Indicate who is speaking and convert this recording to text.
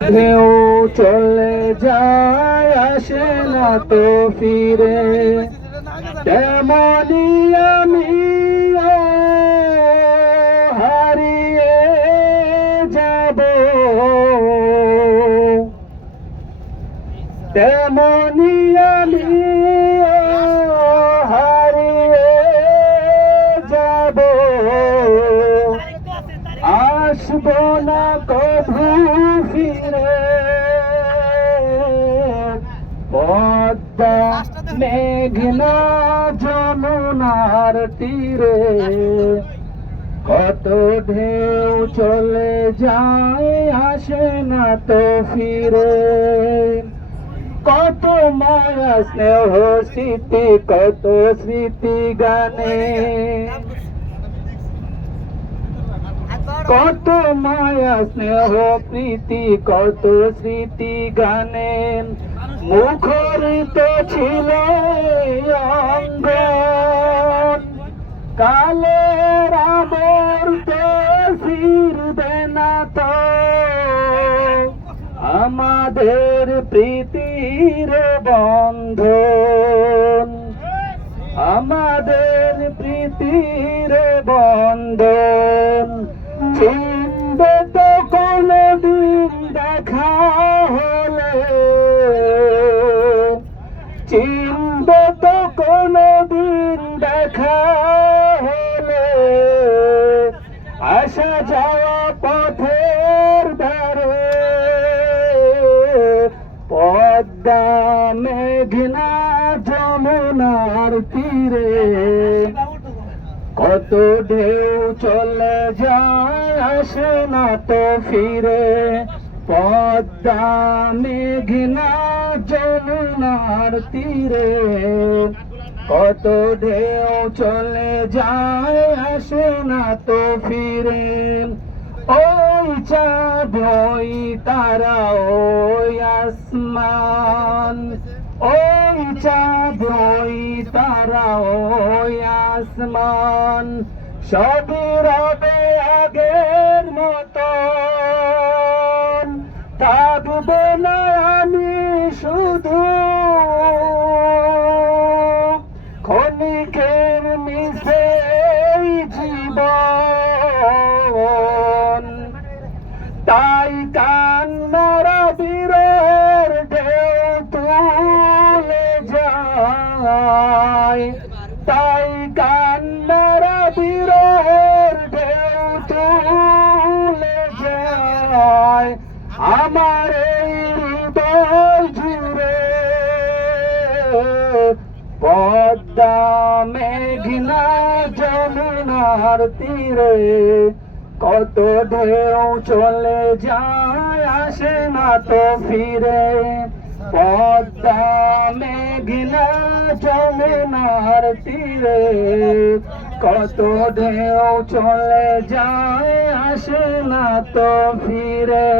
Speaker 1: ঢেউ চলে যায়, আসে না তো ফিরে। তেমনি আমি হারিয়ে যাব। তেমনি আমি হারিয়ে যাব। আসব না পদ্মা মেঘনা যমুনার তীরে। কত ঢেউ চলে যায় আসে না তো ফিরে। কত মায়া স্নেহ স্মৃতি কত স্মৃতি গানে। কত মায়া স্নেহ প্রীতি কত স্মৃতি গানে। মুখরিত ছিল কালের আবর্ত ফিরবে না তো। আমাদের প্রীতির বন্ধ আমাদের প্রীতির বন্ধন। চিনবে তো কোনদিন দেখা হলে আসা যাওয়া পথের ধারে, পদ্মা মেঘনা যমুনার তীরে কত ঢেউ চলে যায় আসে না তো ফিরে, পদ্মা মেঘনা যমুনার তীরে। কত ঢেউ চলে যায়, আসে না তো ফিরে। ওই চাঁদ, ওই তারা, ওই আসমান। ওই চাঁদ, ওই তারা, ওই আসমান। সবই রবে আগের মতন। থাকব না তাই কান্নারা বীরের ঢেউ তুলে যায়, আমার এই হৃদয় জুড়ে। পদ্মা মেঘনা যমুনার তীরে কত ঢেউ চলে যায়, আসে না তো ফিরে। পদ্মা যমুনার তীরে কত ঢেউ চলে যায় আসে না তো ফিরে।